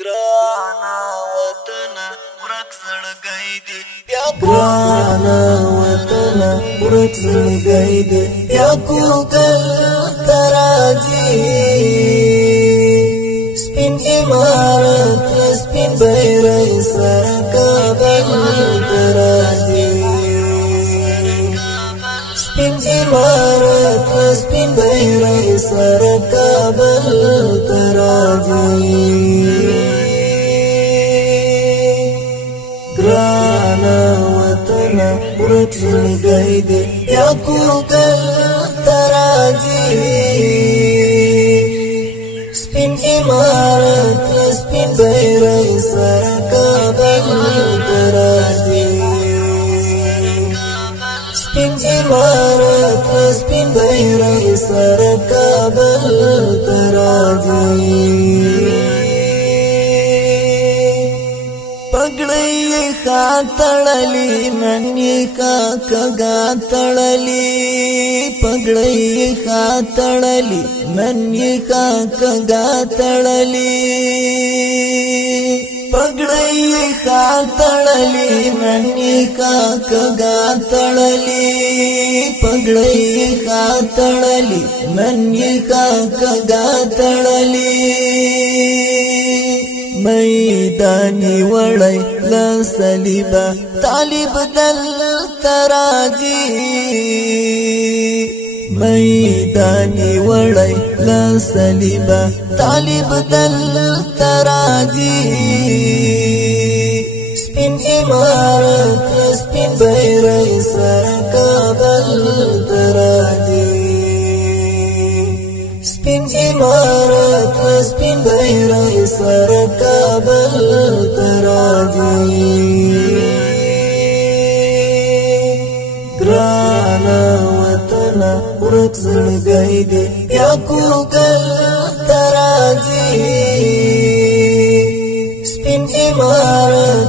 ګرانه وطنه ورک زړګی دی بیا ګرانه وطنه ورک زړګی دی بیا ګوګل ته راځي سپین عمارت سپین بیرغ سره کابل ته راځي سپین عمارت سپین بیرغ سره کابل ته راځي ګرانه وطنه ورک زړګی دی بیا ګوګل ته راځي سپین عمارت سپین بیرغ سره کابل ته راځي سپین عمارت سپین بیرغ سره کابل ته راځي پګړی ښه تړلی نن یې ښه کږه تړلی پګړی ښه تړلی نن یې ښه کږه تړلی پګړی ښه تړلی نن یې ښه کږه تړلی پګړی ښه تړلی نن یې ښه کږه تړلی میدانی وړی لسلیبا طالب دل تراجی میدانی وړی لسلیبا طالب دل تراجی سپین عمارت سپین بیرغ سره کابل تراجی سپین عمارت سپین بیرغ سره کابل ته راځي ګرانه وطنه ورک زړګی دی بیا ګوګل ته راځي سپین عمارت